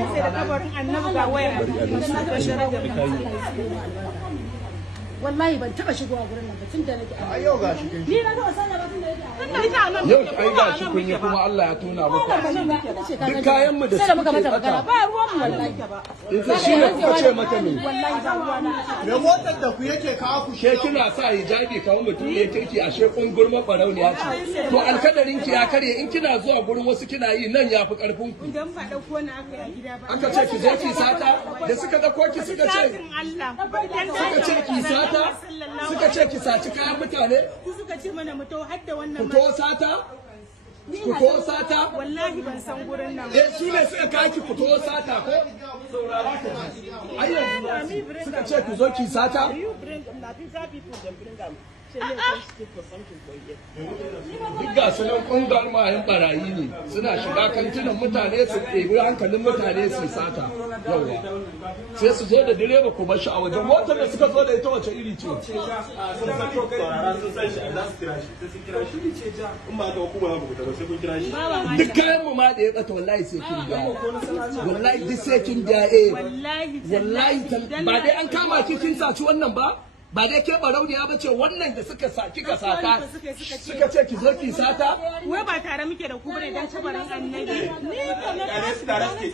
rantse da kabarin annabi ga wayar wallahi ban taba shigowa gurin nan ba tun da nake a yau gashi kin ni na taba sanar ba tun da yake yau ai gashi kun yi kuma Allah ya tona maka duk kayan mu da sai da muka mata magana ba ruwan mu wallahi ita shine kuka ce mata me wallahi ba ruwana me motar da ku yake kawo ku ke kina sa hijabi kawo mutum ne kirki ashe kun gurma barauniya ce to alkadarin ki ya karye in kina zuwa gurin wasu kina yi nan yafi karfin ku idan ba dauko na aka yi a gida ba aka ce ki je ki sata da suka dauko ki suka ce Allah suka ce ki sata suka ce ki saci kayan mutane ku suka ce mana mu to har da wannan ku to sata ku to sata wallahi ban san gurin nan su ne suka kawo ki ku to sata ko ai yanzu suka ce ku zo ki sata duk ga su nan kungar mayan barayi ne suna shiga kantinan mutane su ɗebi hankalin mutane su sata yawa sai su zo da direba ku bashi a wajen motar da suka zo da ita wace iri ce duk kayan mu ma da ya bata wallahi sai kin biya wallahi duk sai kin biya wallahi ba dai an kama ki kin saci wannan ba dai ke barauniya ba ce wannan da suka kika sata suka ce ki zo ki sata wai ba tare muke da ku bane dan kabarin annabi ni